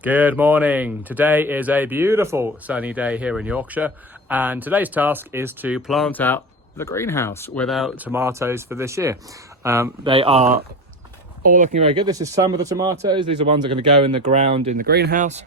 Good morning. Today is a beautiful sunny day here in Yorkshire, and today's task is to plant out the greenhouse with our tomatoes for this year. They are all looking very good. This is some of the tomatoes. These are ones that are going to go in the ground in the greenhouse.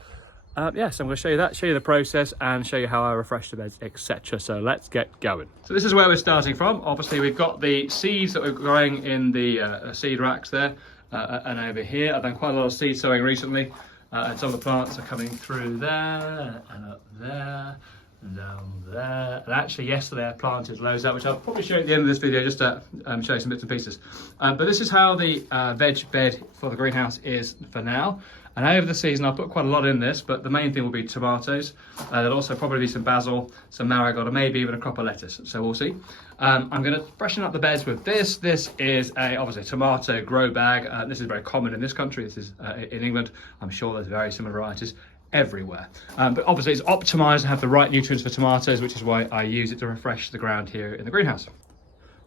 Yes, I'm going to show you that, show you the process and show you how I refresh the beds, etc. So let's get going. So this is where we're starting from. Obviously we've got the seeds that we're growing in the seed racks there and over here. I've done quite a lot of seed sowing recently. And some of the plants are coming through there and up there and down there. And actually yesterday I planted loads out, which I'll probably show you at the end of this video just to show you some bits and pieces. But this is how the veg bed for the greenhouse is for now. And over the season I'll put quite a lot in this, but the main thing will be tomatoes. There'll also probably be some basil, some marigold, or maybe even a crop of lettuce, so we'll see. I'm going to freshen up the beds with this. This is obviously a tomato grow bag. This is very common in this country. This is in England. I'm sure there's very similar varieties everywhere. But obviously it's optimised to have the right nutrients for tomatoes, which is why I use it to refresh the ground here in the greenhouse.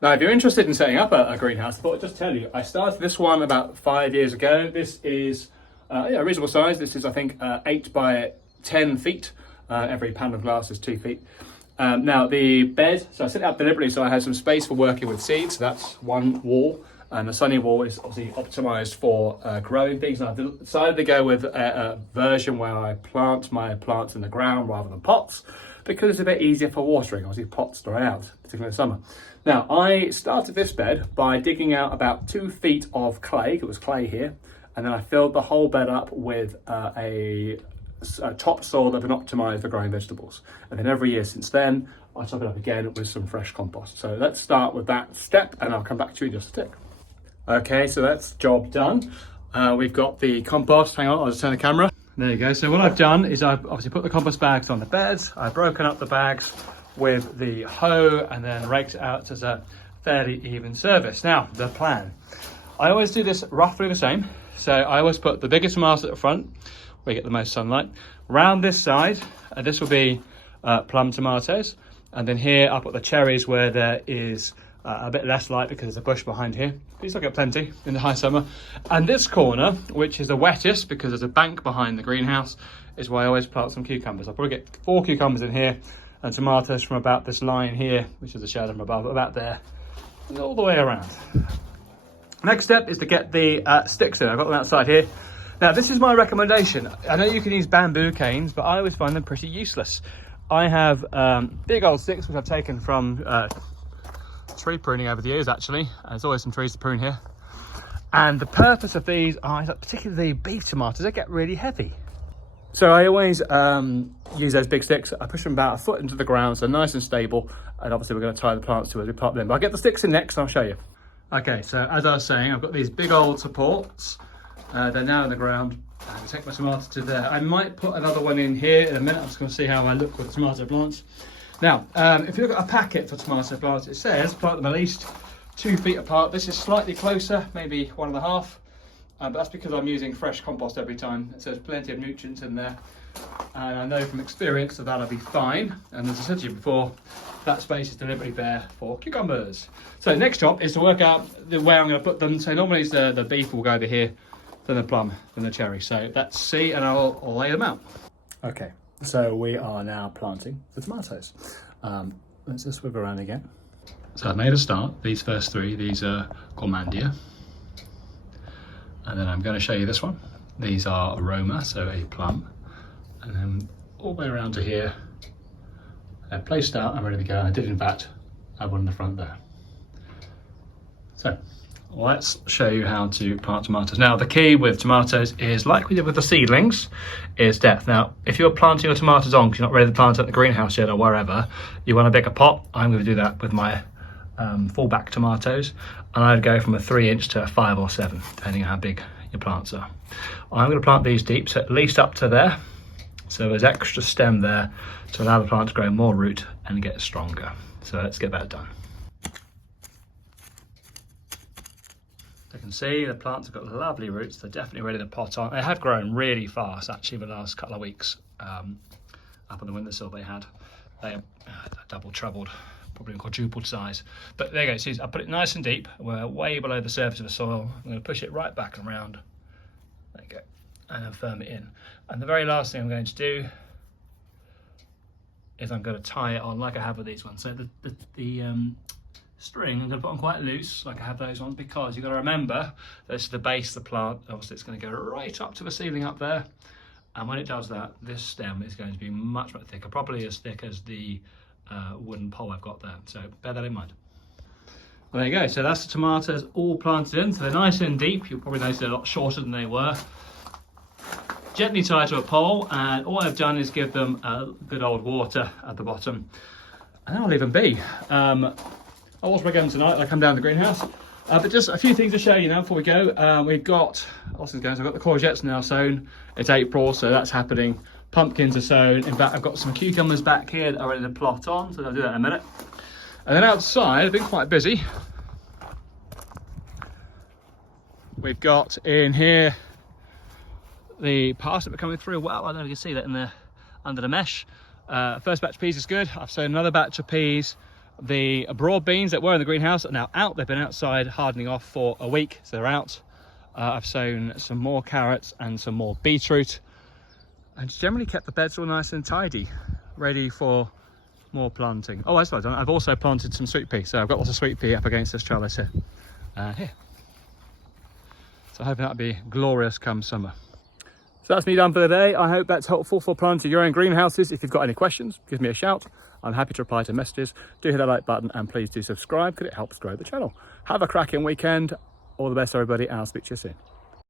Now, if you're interested in setting up a greenhouse, I thought I'd just tell you, I started this one about 5 years ago. This is a reasonable size. This is, I think, 8 by 10 feet. Every panel of glass is 2 feet. Now the bed, so I set it up deliberately so I had some space for working with seeds. So that's one wall, and the sunny wall is obviously optimised for growing things. And I've decided to go with a version where I plant my plants in the ground rather than pots, because it's a bit easier for watering. Obviously pots dry out, particularly in the summer. Now I started this bed by digging out about 2 feet of clay. It was clay here. And then I filled the whole bed up with a topsoil that had been optimised for growing vegetables. And then every year since then, I top it up again with some fresh compost. So let's start with that step and I'll come back to you in just a tick. Okay, so that's job done. We've got the compost. Hang on, I'll just turn the camera. There you go. So what I've done is I've obviously put the compost bags on the beds. I've broken up the bags with the hoe and then raked it out as a fairly even surface. Now, the plan. I always do this roughly the same. So I always put the biggest tomato at the front, where you get the most sunlight. Round this side, this will be plum tomatoes. And then here I'll put the cherries where there is a bit less light because there's a bush behind here. These will get plenty in the high summer. And this corner, which is the wettest because there's a bank behind the greenhouse, is where I always plant some cucumbers. I'll probably get 4 cucumbers in here and tomatoes from about this line here, which is the shadow from above, about there, and all the way around. Next step is to get the sticks in. I've got them outside here. Now this is my recommendation. I know you can use bamboo canes, but I always find them pretty useless. I have big old sticks which I've taken from tree pruning over the years actually. There's always some trees to prune here. And the purpose of these are, particularly the beef tomatoes, they get really heavy. So I always use those big sticks. I push them about 1 foot into the ground, so nice and stable. And obviously we're going to tie the plants to as we pop them. But I'll get the sticks in next and I'll show you. Okay, so as I was saying, I've got these big old supports. They're now in the ground. I'll take my tomato to there. I might put another one in here in a minute. I'm just going to see how I look with the tomato plants. Now, if you look at a packet for tomato plants, it says plant them at least 2 feet apart. This is slightly closer, maybe 1.5. But that's because I'm using fresh compost every time. So there's plenty of nutrients in there. And I know from experience that that'll be fine. And as I said to you before, that space is deliberately bare for cucumbers. So next job is to work out where I'm going to put them. So normally the beef will go over here, then the plum, then the cherry. So that's C, and I'll lay them out. Okay, so we are now planting the tomatoes. Let's just whip around again. So I've made a start. These first 3, these are Gourmandia. And then I'm going to show you this one. These are Aroma, so a plum. And then all the way around to here. They're placed out, I'm ready to go. And I did in fact have one in the front there. So let's show you how to plant tomatoes. Now the key with tomatoes is, like we did with the seedlings, is depth. Now if you're planting your tomatoes on because you're not ready to plant at the greenhouse yet or wherever, you want a bigger pot. I'm going to do that with my fullback tomatoes, and I'd go from a 3-inch to a 5 or 7, depending on how big your plants are. I'm going to plant these deep, so at least up to there. So there's extra stem there to allow the plant to grow more root and get stronger. So let's get that done. You can see the plants have got lovely roots. They're definitely ready to pot on. They have grown really fast actually the last couple of weeks. Up on the windowsill they had. They are double, trebled, probably quadrupled size. But there you go, see, I put it nice and deep. We're way below the surface of the soil. I'm going to push it right back and around. There you go. and then firm it in. And the very last thing I'm going to do is I'm going to tie it on like I have with these ones. So the string I'm going to put on quite loose like I have those ones, because you've got to remember this is the base of the plant. Obviously it's going to go right up to the ceiling up there, and when it does that, this stem is going to be much thicker, probably as thick as the wooden pole I've got there, so bear that in mind. Well, there you go, so that's the tomatoes all planted in, so they're nice and deep. You'll probably notice they're a lot shorter than they were. Gently tied to a pole, and all I've done is give them a good old water at the bottom, and then I'll leave them be. I'll wash my gun tonight, I come down to the greenhouse. But just a few things to show you now before we go. We've got, what's going? So I've got the courgettes now sown. It's April, so that's happening. Pumpkins are sown. In fact, I've got some cucumbers back here that are ready to plot on, so I'll do that in a minute. And then outside, I've been quite busy. We've got in here the parsnip are coming through well. I don't know if you can see that in the under the mesh. First batch of peas is good. I've sown another batch of peas. The broad beans that were in the greenhouse are now out. They've been outside hardening off for a week, so they're out. I've sown some more carrots and some more beetroot, and generally kept the beds all nice and tidy, ready for more planting. Oh, that's what I've done. I've also planted some sweet pea, so I've got lots of sweet pea up against this trellis here. Here. So I'm hoping that'll be glorious come summer. So that's me done for the day. I hope that's helpful for planting your own greenhouses. If you've got any questions, give me a shout. I'm happy to reply to messages. Do hit that like button, and please do subscribe because it helps grow the channel. Have a cracking weekend. All the best, everybody, and I'll speak to you soon.